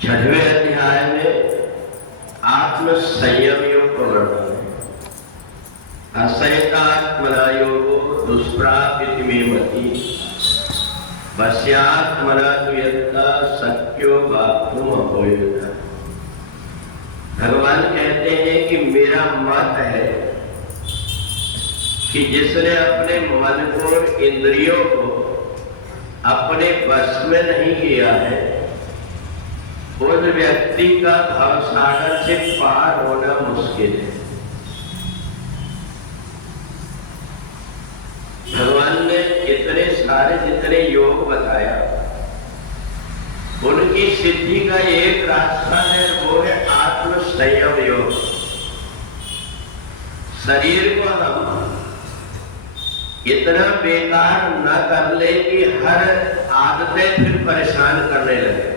छठवें अध्याय में आत्म संयम योग का वर्णन है। असंयतात्मना योगो दुष्प्राप्ति में मति वश्यात्मना तुयत्ता सत्यो वाप्तुम अपोयता। भगवान कहते हैं कि मेरा मत है कि जिसने अपने मन को, इंद्रियों को अपने वश में नहीं किया है, उस व्यक्ति का भवसागर से पार होना मुश्किल है। भगवान ने इतने सारे जितने योग बताया, उनकी सिद्धि का एक रास्ता है, वो है आत्म संयम योग। शरीर को हम इतना बेकार न कर ले कि हर आदतें फिर परेशान करने लगे।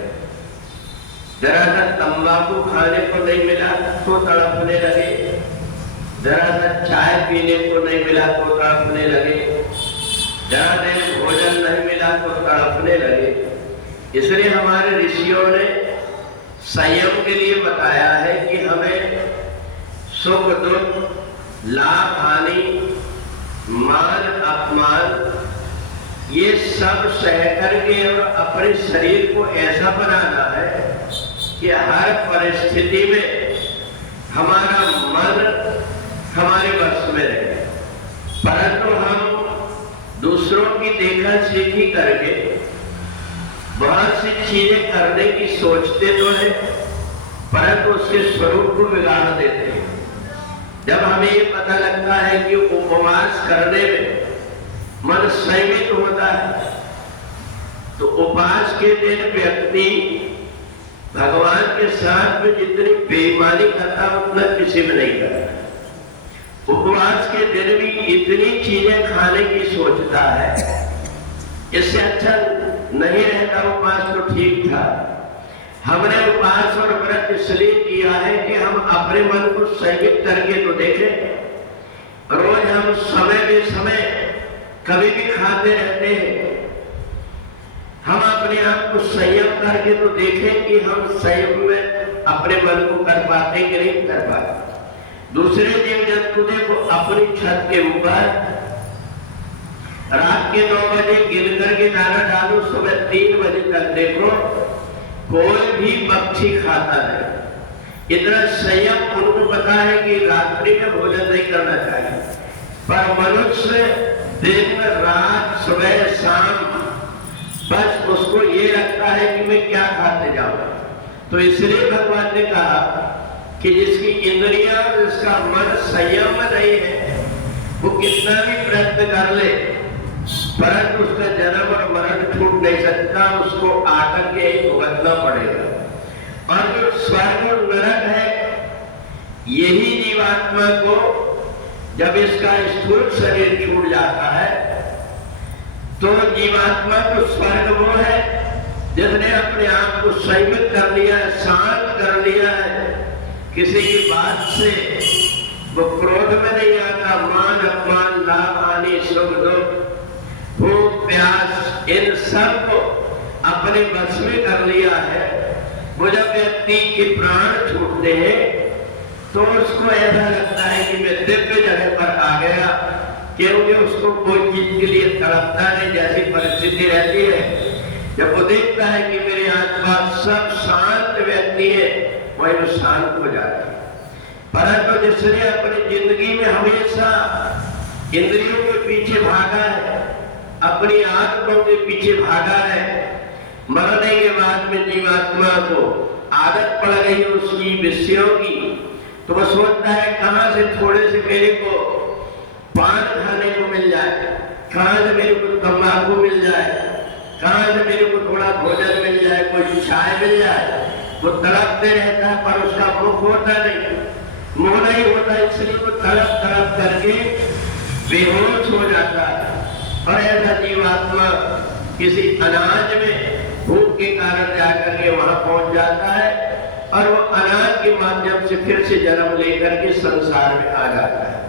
जरा सा तंबाकू खाने को नहीं मिला तो तड़पने लगे, जरा सा चाय पीने को नहीं मिला तो तड़पने लगे, जरा देर भोजन नहीं मिला तो तड़पने लगे। इसलिए हमारे ऋषियों ने संयम के लिए बताया है कि हमें सुख दुख, लाभ हानि, मान अपमान, ये सब सह करके और अपने शरीर को ऐसा बनाना है कि हर परिस्थिति में हमारा मन हमारे वश में रहे। परंतु हम दूसरों की देखा सीखी करके बहुत सी चीजें करने की सोचते तो है, परंतु उसके स्वरूप को बिगाड़ देते हैं। जब हमें ये पता लगता है कि उपवास करने में मन संयमित होता है, तो उपवास के दिन व्यक्ति भगवान के साथ में जितनी बेईमानी करता उतना किसी में नहीं करता। उपवास के दिन भी इतनी चीजें खाने की सोचता है, इससे अच्छा नहीं रहता उपवास तो ठीक था। हमने उपवास और व्रत इसलिए किया है कि हम अपने मन को संयमित करके तो देखें। रोज हम समय बेसमय कभी भी खाते रहते हैं, हम अपने आप को संयम करके तो देखें कि हम संयम में अपने मन को कर पाते कि नहीं कर पाते। दूसरे जीव जंतु को अपनी छत के ऊपर रात के 9 बजे गिन करके दाना डालो, सुबह 3 बजे तक देखो, कोई भी पक्षी खाता नहीं। इतना संयम उनको पता है कि रात्रि में भोजन नहीं करना चाहिए, पर मनुष्य दिन रात सुबह शाम बस उसको ये लगता है कि मैं क्या खाते जाऊंगा। तो इसलिए भगवान ने कहा कि जिसकी इंद्रियां और जिसका मन संयम में नहीं है, वो कितना भी प्रयत्न कर ले, परंतु उसका जन्म और मरण छूट नहीं सकता, उसको आकर के ही भुगतना पड़ेगा। और जो स्वर्ग और नरक है, यही जीवात्मा को जब इसका स्थूल शरीर छूट जाता है, तो जीवात्मा को स्वर्ग वो है जिसने अपने आप को संयमित कर लिया है, शांत कर लिया है, किसी की बात से वो क्रोध में नहीं आता, मान अपमान, लाभ हानि, सुख दुख, भूख प्यास, इन सब को अपने वश में कर लिया है। वो जब व्यक्ति के प्राण छूटते हैं तो उसको ऐसा लगता है कि मैं दिव्य जगह पर आ गया, क्योंकि उसको कोई चीज के लिए तड़पता नहीं। जैसी परिस्थिति रहती है, जब वो देखता है कि मेरे आसपास सब शांत व्यक्ति है, वही वो शांत हो जाता है। परंतु जिसने अपनी जिंदगी में हमेशा इंद्रियों के पीछे भागा है, अपनी आदतों के पीछे भागा है, मरने के बाद में जीवात्मा को आदत पड़ गई है उसकी विषयों की, तो वह सोचता है कहां से थोड़े से मेरे को पान खाने को मिल जाए, कहां से मेरे को तंबाकू मिल जाए, कहां से मेरे को थोड़ा भोजन मिल जाए, कोई चाय मिल जाए। वो तड़पते रहता है, पर उसका मुख होता नहीं, मुंह नहीं होता, इसलिए वो तड़प तड़प करके बेहोश हो जाता है। और ऐसा जीवात्मा किसी अनाज में भूख के कारण जाकर के वहां पहुंच जाता है, और वो अनाज के माध्यम से फिर से जन्म लेकर के संसार में आ जाता है।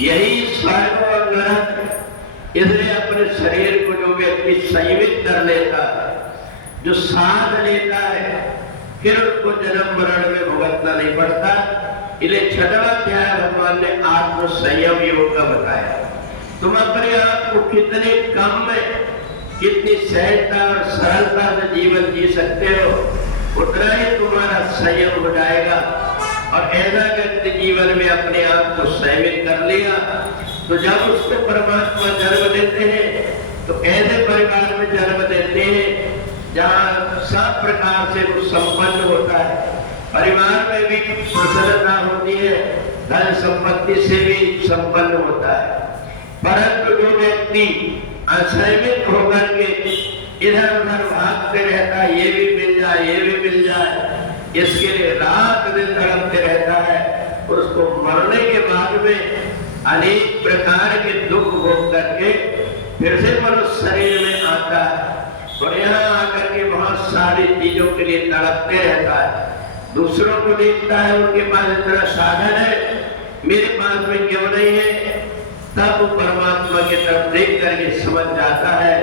यही स्वर्ग और नरक। इसलिए अपने शरीर को जो व्यक्ति संयमित कर लेता है, जो साध लेता है, फिर उसको जन्म मरण में भुगतना नहीं पड़ता। इसलिए छठवां अध्याय भगवान ने आत्म संयम योग का बताया। तुम अपने आप को कितने कम में कितनी सहजता और सरलता से जीवन जी सकते हो, उतना ही तुम्हारा संयम हो जाएगा। और ऐसा व्यक्ति जीवन में अपने आप को संयमित कर लिया तो जब उसको परमात्मा जन्म देते हैं तो ऐसे परिवार में जन्म देते हैं जहाँ सब प्रकार से वो संपन्न होता है। परिवार में भी प्रसन्नता होती है, धन संपत्ति से भी संपन्न होता है। परंतु जो व्यक्ति असंयमित होकर के इधर उधर भागते रहता है, ये भी मिल जाए ये भी मिल जाए, इसके लिए रात दिन तड़पते रहता है, उसको मरने के बाद में अनेक प्रकार के दुख भोग करके फिर से मनुष्य शरीर में आता है और यहाँ आकर के बहुत सारी चीजों के लिए तड़पते रहता है। दूसरों को देखता है उनके पास इतना साधन है, मेरे पास में क्यों नहीं है। तब वो परमात्मा की तरफ देख करके समझ जाता है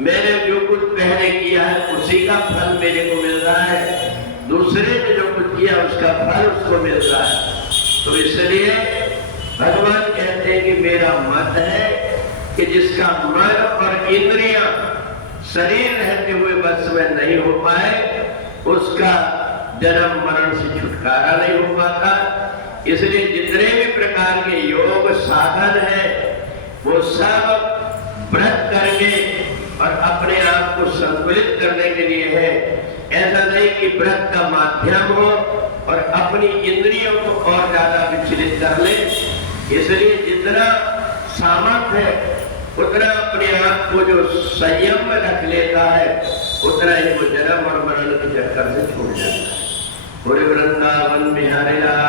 मैंने जो कुछ पहले किया है उसी का फल मेरे को मिल रहा है, दूसरे ने जो कुछ किया उसका फल उसको मिल रहा है। तो इसलिए भगवान कहते हैं कि मेरा मत है कि जिसका मन और इंद्रियां शरीर रहते हुए बस में नहीं हो पाए उसका जन्म मरण से छुटकारा नहीं हो पाता। इसलिए जितने भी प्रकार के योग साधन है वो सब व्रत करके और अपने आप को संतुलित करने के लिए है। ऐसा नहीं कि व्रत का माध्यम हो और अपनी इंद्रियों को और ज्यादा विचलित कर ले। इसलिए जितना सामर्थ्य है उतना अपने आप को जो संयम में रख लेता है उतना ही वो जन्म और मरण के चक्कर से छूट जाता है। पूरे वृंदावन बिहारी लाल